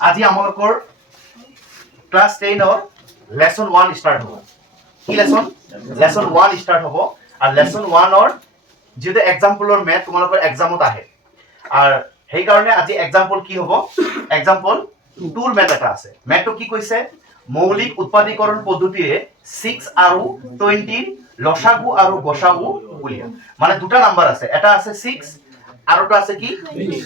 আজি আমালোকৰ ক্লাস 10 ৰ লেসন 1 স্টার্ট হ'ব কি লেসন 1 স্টার্ট হ'ব আর লেসন 1 ৰ যেটা এক্সাম্পলৰ মেথ তোমালোকৰ এক্সামত আহে আর সেই কাৰণে আজি এক্সাম্পল কি হ'ব এক্সাম্পল 2 ৰ মেথ এটা আছে মেথটো কি কৈছে মৌলিক উৎপাদীকৰণ পদ্ধতিৰে 6 আৰু 20 লসাগু আৰু গসাগু উলিয়া মানে দুটা নাম্বার আছে এটা আছে 6 আর ওটা আছে কি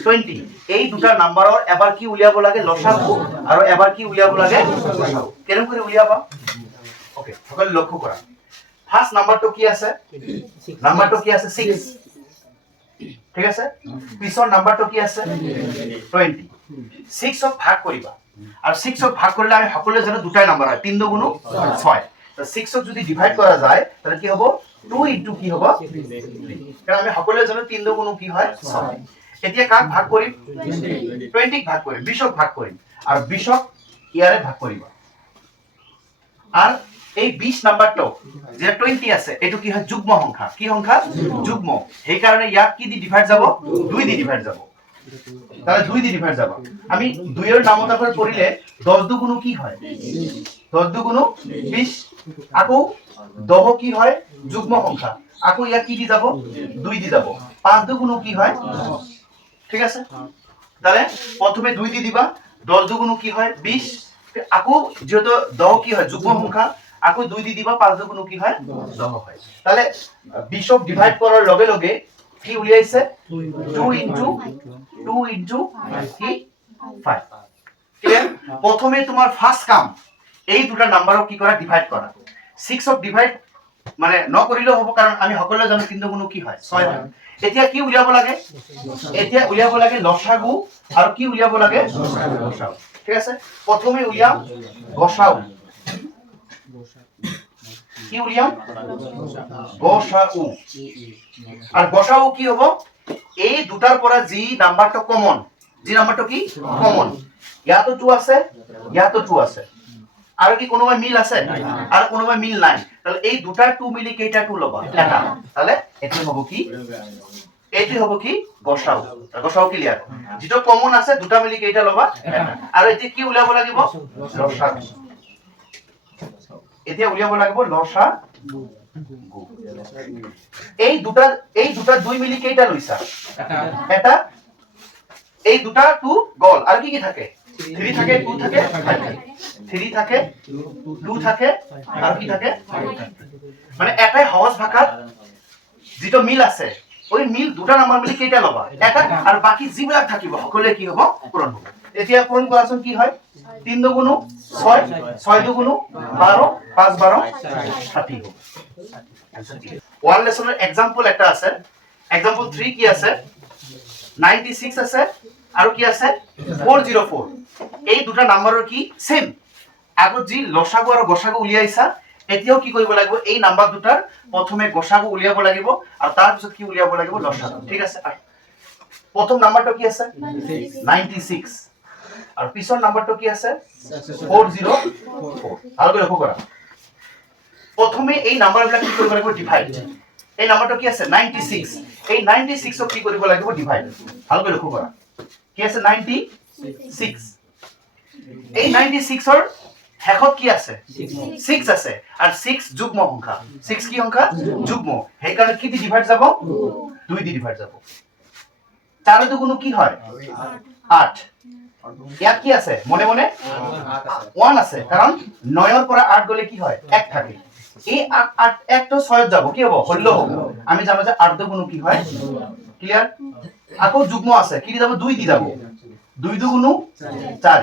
20 এই দুটা নাম্বাৰৰ এবাৰ কি উলিয়াব লাগে লসাগু আৰু এবাৰ কি উলিয়াব লাগে গসাগু কেনে কৰি উলিয়াবা ওকে সকলে লক্ষ্য কৰা ফার্স্ট নাম্বারটো কি আছে 6 ঠিক আছে পিছৰ নাম্বারটো কি আছে 20 6 ক ভাগ কৰিবা আর 6 ক ভাগ করলে আমি সকলে জানো দুটাই নাম্বার হয় 3 2 গুণ 6 তো 6 ক যদি ডিভাইড করা যায় তাহলে কি হবে 2 ইনটু কি হবে 3 কারণ আমি সকলে জানো 3 2 গুণ কি হয় 6 এতিয়া কাক ভাগ কৰিম 20 ক ভাগ কৰিম 20 ক ভাগ কৰিম আর 20 ক ইয়ারে ভাগ কৰিবা আর এই 20 নাম্বারটো যে 20 আছে এটো কি হয় যুগ্ম সংখ্যা কি সংখ্যা যুগ্ম সেই কারণে ইয়াক কি দি ডিভাইড যাব 2 দি ডিভাইড যাব তাহলে 2 দি ডিভাইড যাব আমি 2 এর নামতা করে পড়িলে 10 দুগুণ কি হয় 10 দুগুণ 20 আকো 10 কি হয় যুগ্ম সংখ্যা আকো ইয়া কি দি যাব 2 দি যাব 5 দুগুণ কি হয় ঠিক আছে তাহলে প্রথমে 2 দি দিবা 10 দুগুণ কি হয় 20 আকো যেহেতু 10 কি হয় যুগ্ম সংখ্যা আকো 2 দি দিবা 5 দুগুণ কি হয় 10 হয় তাহলে 20 ক ডিভাইড করার লগে লগে কি উলিয়াইছে 2 ইনটু কি 5 ক্লিয়ার প্রথমে তোমার ফার্স্ট কাম এই দুটা নাম্বারক কি করা ডিভাইড করা 6 ক ডিভাইড মানে ন কৰিলেও হ'ব কারণ আমি সকলে জানো 3 গুণ কি হয় 6 হয় এতিয়া কি উলিয়াব লাগে লসাগু আৰু কি উলিয়াব লাগে গসাগু ঠিক আছে প্রথমে উলিয়াম গসাগু কি উলিয়াম গসাগু আর গসাগু কি হ'ব এই দুটার পৰা যি নাম্বারটা কমন যি নাম্বারটা কি কমন ইয়াতো 2 আছে ইয়াতো 2 আছে আর কি কোনোবা মিল আছে আর কোনোবা মিল নাই তাহলে এই দুটা 2 মিলি কেইটা 2 লবা এটা তাহলে এটি হ'ব কি গসাগু গসাগু ক্লিয়ার যেটো কমন আছে দুটা মিলি কেইটা লবা এটা আর এটি কি উলিয়াব লাগিব লসাগু এতিয়া উলিয়াব লাগিব লসাগু এই দুটা 2 মিলি কেইটা লৈছা এটা এই দুটা 2 গল আর কি কি থাকে 3 থাকে 2 থাকে 5 থাকে 3 থাকে 2 থাকে আর কি থাকে মানে এটাই সহজ ভাষাত যেটো মিল আছে ওই মিল দুটা নাম্বার মিলি কেইটা লবা এটা আর বাকি যিবিলাক থাকিব সকলে কি হ'ব পূরণ হ'ব এতিয়া পূরণ কৰাচোন কি হয় 3 দুগুণ 6 6 দুগুণ 12 5 12 30 হ'ব ওয়ান লেসনের এক্সাম্পল একটা আছে এক্সাম্পল 3 কি আছে 96 আছে আৰু কি আছে 404 এই দুটা নাম্বাৰৰ কি সেম আগত যি লসাগু আৰু গসাগু উলিয়াইছা এতিয়াও কি কৰিব লাগিব এই নাম্বার দুটাৰ প্ৰথমে গসাগু উলিয়াব লাগিব আৰু তাৰ পিছত কি উলিয়াব লাগিব লসাগু ঠিক আছে প্ৰথম নাম্বাৰটো কি আছে 96 আৰু পিছৰ নাম্বাৰটো কি আছে 404 আৰু লক্ষ্য কৰা প্রথমে এই নাম্বারবিলাক কি কৰিব লাগিব ডিভাইড এই নাম্বারটো কি আছে 96 এই 96 ক কি কৰিব লাগিব ডিভাইড ভালকৈ লক্ষ্য কৰা কি আছে 96 এই 96 ৰ হেকত কি আছে 6 আছে আর 6 যুগ্ম সংখ্যা 6 কি সংখ্যা যুগ্ম সেই কাৰণে কি দি ডিভাইড যাব 2 দি ডিভাইড যাব 4 দুগুণ কি হয় 8 ইয়াত কি আছে মনে মনে 1 আছে কারণ 9 ৰ পৰা 8 গলে কি হয় 1 থাকে এই 8 1 তো 6 যাব কি হ'ব 16 হ'ব আমি জানো যে 8 দুগুণ কি হয় ক্লিয়ার আকৌ যুগ্ম আছে কি দি যাব 2 দি যাব 2 দুগুণ 4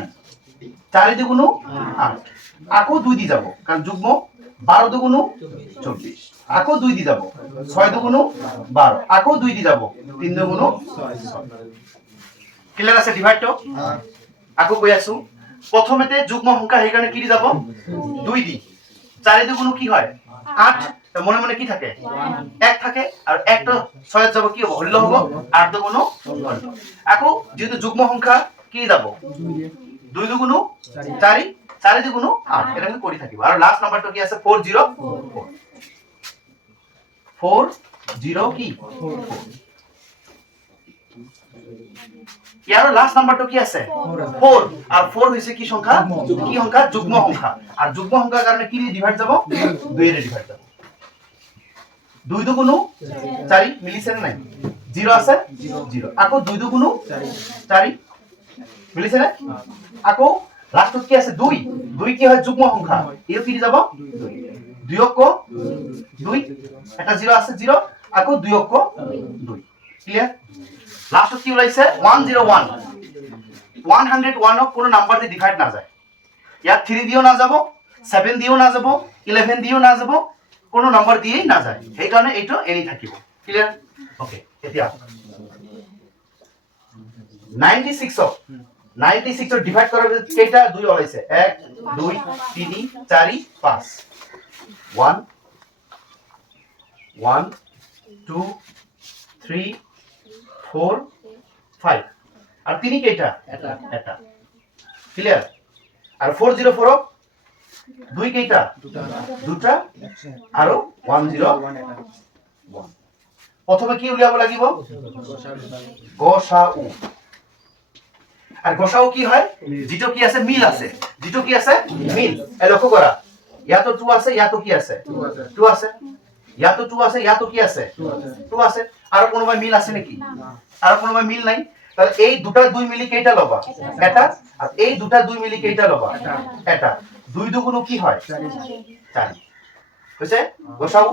4 দুগুণ 8 আকৌ 2 দি যাব কারণ যুগ্ম 12 দুগুণ 24 আকৌ 2 দি যাব 6 দুগুণ 12 আকৌ 2 দি যাব 3 দুগুণ 6 ক্লিয়ার আছে ডিভাইডটো আকৌ গৈ আছো প্ৰথমতে যুগ্ম সংখ্যা সেই কাৰণে কি দি যাব 2 দি 4 দুগুণ কি হয় 8 তো মনে মনে কি থাকে 1 থাকে আর 1 তো 6 যাব কি হবে 16 হবে 8 দুগুণ 16 আকৌ যেহেতু যুগ্ম সংখ্যা কি যাব 2 দুগুণ 4 4 দুগুণ 8 এটা আমি কৰি থাকিব আৰু লাস্ট নাম্বাৰটো কি আছে 404 40 কি ইয়াৰ লাস্ট নাম্বাৰটো কি আছে 4 আৰু 4 হৈছে কি সংখ্যা যুগ্ম সংখ্যা আৰু যুগ্ম সংখ্যাৰ কাৰণে কি ডিভাইড যাব 2 এৰে ডিভাইড যাব 2 দুগুণো 4 মিলিছে নে নাই 0 আছে 0 আকৌ 2 দুগুণো 4 মিলিছে নে আকৌ লাস্টত কি আছে 2 2 কি হয় যুগ্ম সংখ্যা ইও কি যাব 2 অক্ক 2 এটা 0 আছে 0 আকৌ 2 অক্ক 2 ক্লিয়ার লাস্টত কি ওলাইছে 101 101 ক কোনো নাম্বার দিয়ে ডিভাইড না যায় ইয়াত 3 দিও না যাব 7 দিও না যাব 11 দিও না যাব কোনো নাম্বার দিয়েই না যায় সেই কারণে এইটো এনি থাকিব ক্লিয়ার ওকে এতিয়া 96 ৰ ডিভাইড কৰাৰ পিছত কেইটা 2 ওলাইছে 1 2 3 4 5 1 1 2 3 4 5 আর 3 কেইটা এটা ক্লিয়ার আর 404 2 কেইটা দুটা আর 101 প্রথমে কি উলিয়াব লাগিব গসাউ আর গসাউ কি হয় যেটো কি আছে মিল আছে যেটো কি আছে মিল এ লক্ষ্য করা ইয়াতো 2 আছে ইয়াতো কি আছে 2 আছে ইয়াতো 2 আছে ইয়াতো কি আছে 2 আছে আর কোনোবাই মিল আছে নাকি আর কোনোবাই মিল নাই তাহলে এই দুটা 2 মিলি কেইটা লবা এটা আর এই দুটা 2 মিলি কেইটা লবা এটা 2 দুগুণ কি হয় 4 হইছে গসাউ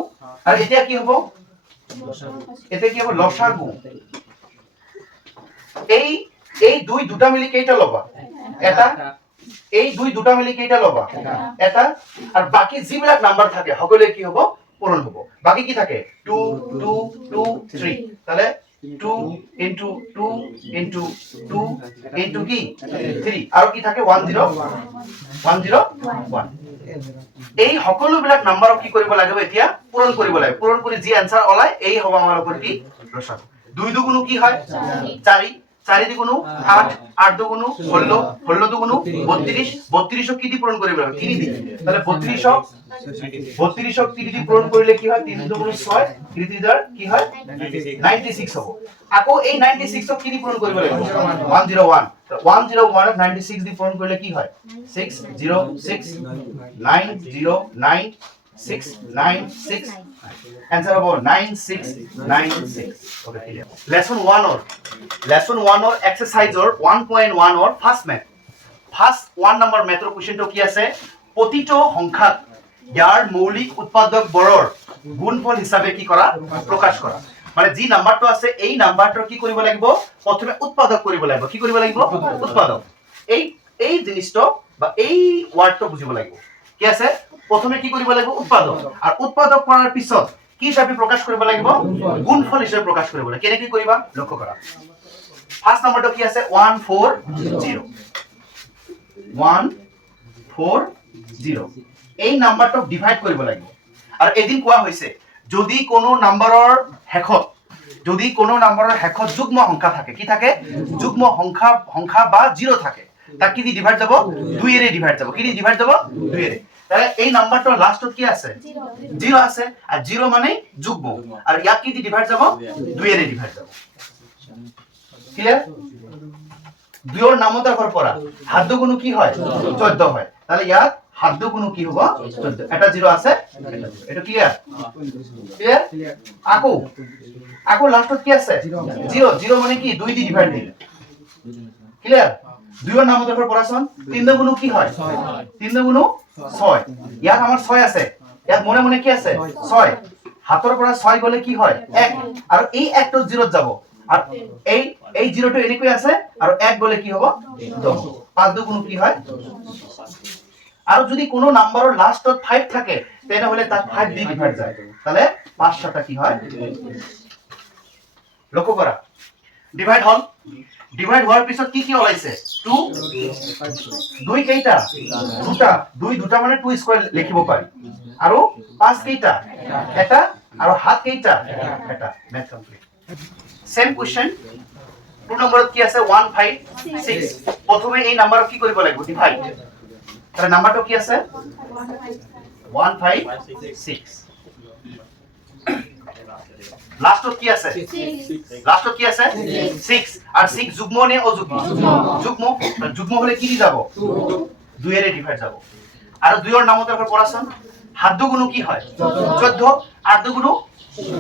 আর এটা কি হবে এতে কি হবে লসাগু এই 2 দুটা মিলি কেইটা লবা এটা এই 2 দুটা মিলি কেইটা লবা এটা আর বাকি যিবিলাক নাম্বার থাকে সকলে কি হবে পূরণ হবো বাকি কি থাকে 2 2 2 3 তাহলে 2 into 2 into 2 into কি 3 আর কি থাকে 101 এই সকলো বিলাক নাম্বারক কি কৰিব লাগিব এতিয়া পূরণ কৰিব লাগিব পূরণ কৰি যি आंसर ওলাই এই হ'ব আমাৰ ওপৰ কি লসাগু 2 দুগুণ কি হয় 4 4 দুগুণ 8 8 দুগুণ 16 16 দুগুণ 32 32 কি দি পূরণ কৰিব লাগিব 3 দি তাহলে 32 3 দি পূরণ কৰিলে কি হয় 3 দুগুণ 6 3 দিদার কি হয় 96 হ'ব আকৌ এই 96 কি দি পূরণ কৰিব লাগিব 101 101 of 96 দি পূরণ কৰিলে কি হয় 606 909 696 आंसर हो 9696 ओके क्लियर लेसन 1 और एक्सरसाइज और 1.1 और फर्स्ट 1 नंबर मेथड क्वेश्चन तो কি আছে প্ৰতিটো সংখ্যাক ইয়াৰ মৌলিক উৎপাদক বৰৰ গুণফল হিচাপে কি কৰা প্ৰকাশ কৰা মানে যি নাম্বাৰটো আছে এই নাম্বাৰটো কি কৰিব লাগিব প্ৰথমে উৎপাদক কৰিব লাগিব কি কৰিব লাগিব উৎপাদক এই জিনিসটো বা এই ওয়ার্ডটো বুজিব লাগিব কি আছে প্রথমে কি কৰিব লাগিব উৎপাদক আর উৎপাদক কৰাৰ পিছত কি হিচাপে প্রকাশ কৰিব লাগিব গুণফল হিচাপে প্রকাশ কৰিব লাগিব কেনে কি কৰিবা লক্ষ্য কৰা ফার্স্ট নাম্বারটো কি আছে 140 140 এই নাম্বাৰটো ডিভাইড কৰিব লাগিব আর এদিন কোৱা হৈছে যদি কোনো নাম্বাৰৰ হেখত যুগ্ম সংখ্যা থাকে কি থাকে যুগ্ম সংখ্যা বা 0 থাকে তা কি দি ডিভাইড যাব 2 এৰে ডিভাইড যাব কি দি ডিভাইড যাব 2 এৰে তাহলে এই নাম্বারটার লাস্টত কি আছে 0 আছে আর 0 মানে যুগ্ম আর ইয়াক কি দি ডিভাইড যাব 2 এরে ডিভাইড যাব ক্লিয়ার 2 এর নামতার পর পড়া হাত দুগুণ কি হয় 14 হয় তাহলে ইয়াক হাত দুগুণ কি হবে 14 এটা 0 আছে এটা ক্লিয়ার ক্লিয়ার আকো লাস্টত কি আছে 0 মানে কি 2 দি ডিভাইড দিলে ক্লিয়ার 2 এর নামতার পর পড়াছন 3 দুগুণ কি হয় 3 দুগুণ 6 ইয়াত আমার 6 আছে ইয়াত মনে মনে কি আছে 6 হাতৰ পৰা 6 গলে কি হয় 1 আৰু এই 1 টো 0 যাব আর এই 0 টো এনেকৈ আছে আৰু 1 গলে কি হ'ব 10 5 দুগুণ কি হয় আৰু যদি কোনো নাম্বাৰৰ লাস্টত 5 থাকে তেনে হলে তাক 5 দি ডিভাইড যায় তাহলে 5টা কি হয় লক্ষ্য কৰা ডিভাইড হল ডিভাইড হওয়ার পিছত কি কি ওলাইছে 2 কেইটা দুটা মানে 2 স্কয়ার লিখিব পাৰি আৰু 5 কেইটা এটা আৰু 7 কেইটা এটা ম্যাথ কমপ্লিট সেম কোশ্চেন 2 নম্বৰত কি আছে 156 প্ৰথমে এই নাম্বাৰক কি কৰিব লাগিব ডিভাইড তার নাম্বাৰটো কি আছে 156 লাস্টত কি আছে লাস্টত কি আছে 6 আর 6 যুগ্ম নে অযুগ্ম যুগ্ম যুগ্ম হলে কি দি যাব 2 এর ডিভাইড যাব আর 2 এর নামতে আমরা পড়াছন হাত দুগুণ কি হয় 14 আর দুগুণ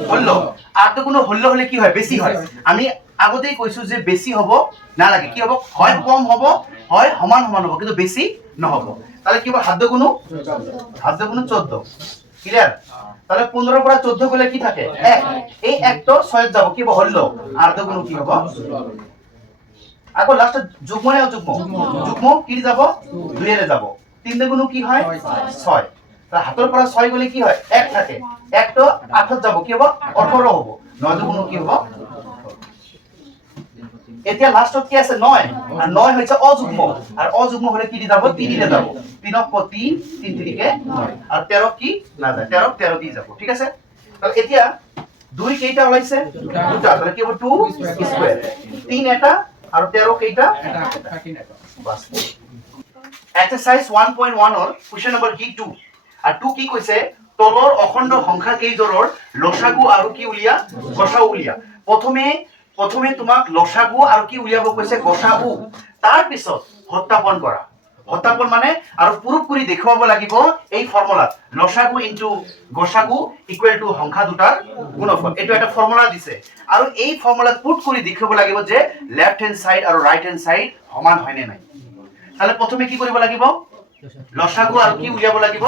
16 আর দুগুণ 16 হলে কি হয় বেশি হয় আমি আগতেই কইছো যে বেশি হ'ব না লাগে কি হ'ব হয় কম হ'ব হয় সমান সমান হ'ব কিন্তু বেশি নহব তাহলে কি হবে হাত দুগুণ 14 ক্লিয়ার তাহলে 15 পৰা 14 গলে কি থাকে 1 এই 1 তো 6 যাব কি হল আর দুগুণ কি হ'ব আকৌ লাস্ট যুগ্ম নে অযুগ্ম যুগ্ম কি যাব 2 এর যাব 3 দুগুণ কি হয় 6 তাহলে হাতৰ পৰা 6 গলে কি হয় 1 থাকে 1 তো 8 যাব কি হ'ব 18 হ'ব 9 দুগুণ কি হ'ব এতিয়া লাস্টত কি আছে 9 আর 9 হইছে অযুগ্ম আর অযুগ্ম হলে কি দি যাব 3 রে যাব 3 ক 3 3 3 কে 9 আর 13 কি না যায় 13 13 দি যাব ঠিক আছে তাহলে এতিয়া 2 কেইটা হলাইছে দুটা তাহলে কি হবে 2 স্কয়ার 3 এটা আর 13 কেইটা বাস এক্সারসাইজ 1.1 অর কোশ্চেন নাম্বার কি 2 আর 2 কি কইছে তলৰ অখণ্ড সংখ্যা কেইজোৰৰ লসাগু আৰু কি উলিয়া গসাউ উলিয়া প্রথমে তোমাক লসাগু আৰু কি উলিয়াব কৈছে গসাউ তাৰ পিছত হত্যাপন কৰা হত্যাপন মানে আৰু প্রুফ কৰি দেখুৱাব লাগিব এই ফৰ্মুলা লসাগু ইনটু গসাগু ইকুৱেল টু সংখ্যা দুটাৰ গুণফল এটো এটা ফৰ্মুলা দিছে আৰু এই ফৰ্মুলা পুট কৰি দেখুৱাব লাগিব যে লেফট হ্যান্ড সাইড আৰু রাইট হ্যান্ড সাইড সমান হয় নে নাই তাহলে প্রথমে কি কৰিব লাগিব লসাগু আৰু কি উলিয়াব লাগিব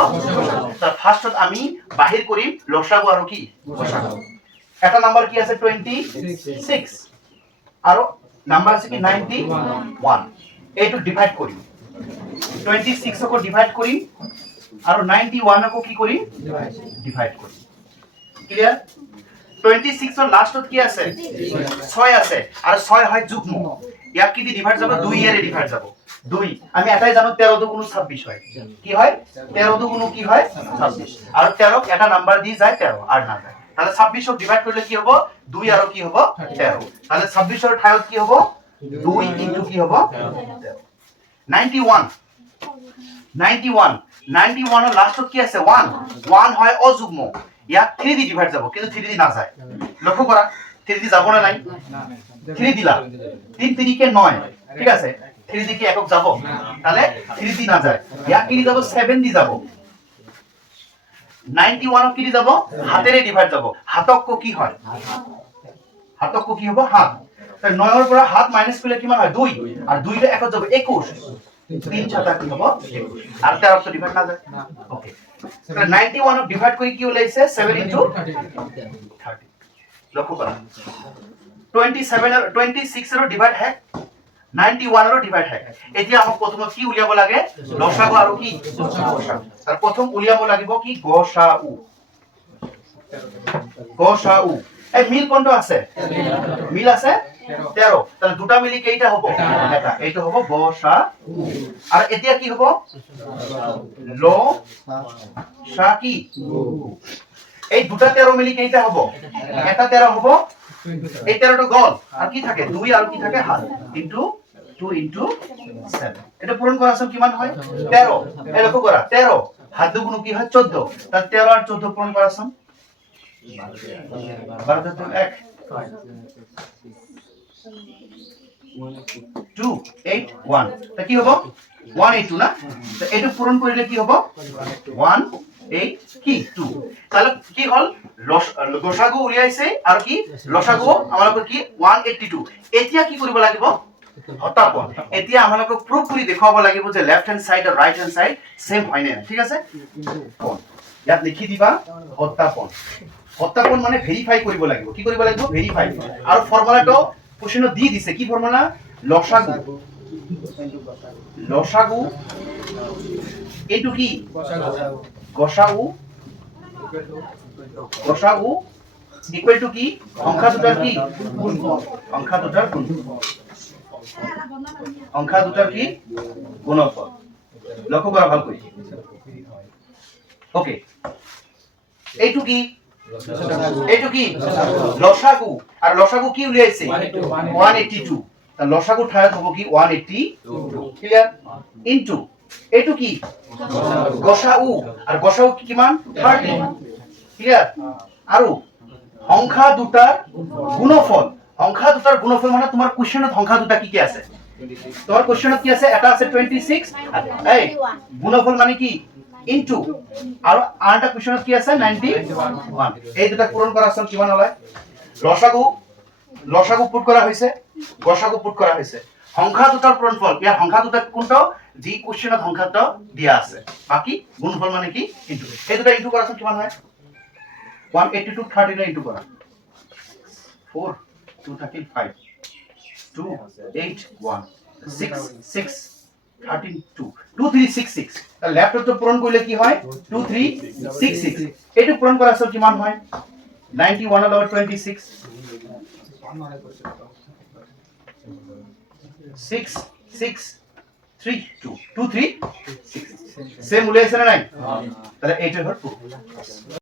তাৰ ফাৰ্ষ্টত আমি বাহিৰ কৰিম লসাগু আৰু কি গসাগু এটা নাম্বার কি আছে 26 আর নাম্বার আছে কি 91 এইটো ডিভাইড করি 26 কো ডিভাইড করি আর 91 কো কি করি ডিভাইড করি ক্লিয়ার 26 এর লাস্টত কি আছে 6 আছে আর 6 হয় যুগ্ম ইয়াক কি দি ডিভাইড যাব 2 এর ডিভাইড যাব 2 আমি এটাই জানো 13 দুগুণ 26 হয় কি হয় 13 দুগুণ কি হয় 26 আর 13 এটা নাম্বার দি যায় 13 আর না যায় তাহলে 26 ক ডিভাইড করলে কি হবে 2 আর কি হবে 13 তাহলে 26 এর ঠাইত কি হবে 2 ইনটু কি হবে 91 এর লাস্টত কি আছে 1 হয় অযুগ্ম ইয়াক 3 দি ডিভাইড যাব কিন্তু 3 দি না যায় লক্ষ্য করা 3 দি যাব না নাই 3 দিলা 3 3 কে 9 ঠিক আছে 3 দি কি একক যাব তাহলে 3 দি না যায় ইয়াক কি দি যাব 7 দি যাব 91 কি দি যাব হাতেৰে ডিভাইড যাব হাতক কো কি হয় হাতক কো কি হ'ব হাত তাই 9 এর পৰা হাত মাইনাস করলে কিমান হয় 2 আর 2 টা একত যাব 21 3 ছাতা কি হ'ব 21 আর 13 তো ডিভাইড না যায় ওকে তাহলে 91 অফ ডিভাইড কৰি কি ওলাইছে 7 ইনটু 30 লক্ষ্য কৰা 27 আর 26 এর ডিভাইড হয় 91 এর ডিভাইড হয় এতিয়া আমাক প্ৰথমে কি উলিয়াব লাগে লসাগু আৰু কি গসাগু আর প্রথম উলিয়াব লাগিব কি গসাউ এই মিল কোনটো আছে মিল আছে 13 তাহলে দুটা মিলি কেইটা হ'ব এটা এইটো হ'ব গসাউ আর এতিয়া কি হ'ব ল সা কি এই দুটা 13 মিলি কেইটা হ'ব এটা 13 হ'ব এই 13 টো গল আর কি থাকে 2 আর কি থাকে হাত ইনটু 2 ইনটু 7 এটা পূরণ করা আছে কিমান হয় 13 এই লক্ষ্য করা 13 হাত দুগুণ কি হয় 14 তার 13 আর 14 পূরণ করা আছে 12 তো 1 2 8 1 তা কি হবে 182 না তো এটা পূরণ করলে কি হবে 1 কি 2 তাহলে কি হল গসাগু উলিয়াইছে আর কি লসাগু আমালক কি 182 এতিয়া কি কৰিব লাগিব হত্যাপন এতিয়া আমালক প্রুফ কৰি দেখাব লাগিব যে লেফট হ্যান্ড সাইড আর রাইট হ্যান্ড সাইড সেম হয় না ঠিক আছে ইয়াত লিখি দিবা হত্যাপন মানে ভেরিফাই কৰিব লাগিব কি কৰিব লাগিব ভেরিফাই আৰু ফর্মুলাটো কোশ্চেন দি দিছে কি ফর্মুলা লসাগু এইটো কি গসাউ ইকুয়াল টু কি সংখ্যা দুটাৰ কি সংখ্যা দুটাৰ কি গুণফল লক্ষ্য কৰা ভাল কৰি ওকে এইটো কি লসাগু আর লসাগু কি উলিয়াইছে 182 তা লসাগু ঠাইত হ'ব কি 182 ক্লিয়ার ইনটু এইটো কি গসাউ আর গসাউ কি কিমান 30 ক্লিয়ার আৰু সংখ্যা দুটাৰ গুণফল। সংখ্যা দুটাৰ গুণফল মানে তোমাৰ কোৱেশ্চনত সংখ্যা দুটা কি কি আছে? তোমাৰ কোৱেশ্চনত কি আছে? এটা আছে 26 এই গুণফল মানে কি? ইনটু আৰু আনটা কোৱেশ্চনত কি আছে? 91। এই দুটা পূৰণ কৰাচোন কিমান ওলায়? লসাগু পুট কৰা হৈছে, গসাগু পুট কৰা হৈছে। সংখ্যা দুটাৰ পূৰণফল, ইয়াৰ সংখ্যা দুটা কোনটো? যি কোৱেশ্চনত সংখ্যা দুটা দিয়া আছে। বাকি গুণফল মানে কি? ইনটু। এই দুটা ইনটু কৰাচোন কিমান হয়? 182 13 ইনটু কৰা। 4 2 13 5 2 8 1 6 6 13 2 2 3 6 6। লেফটটো পূৰণ কৰিলে কি হয়? 2 3 6 6। এইটো পূৰণ কৰাচোন কিমান হয়? 91 ৰ লগত 26 6 6 3 2 2 3 6 সেম উলাইছে না নাই? তাহলে এইটা হল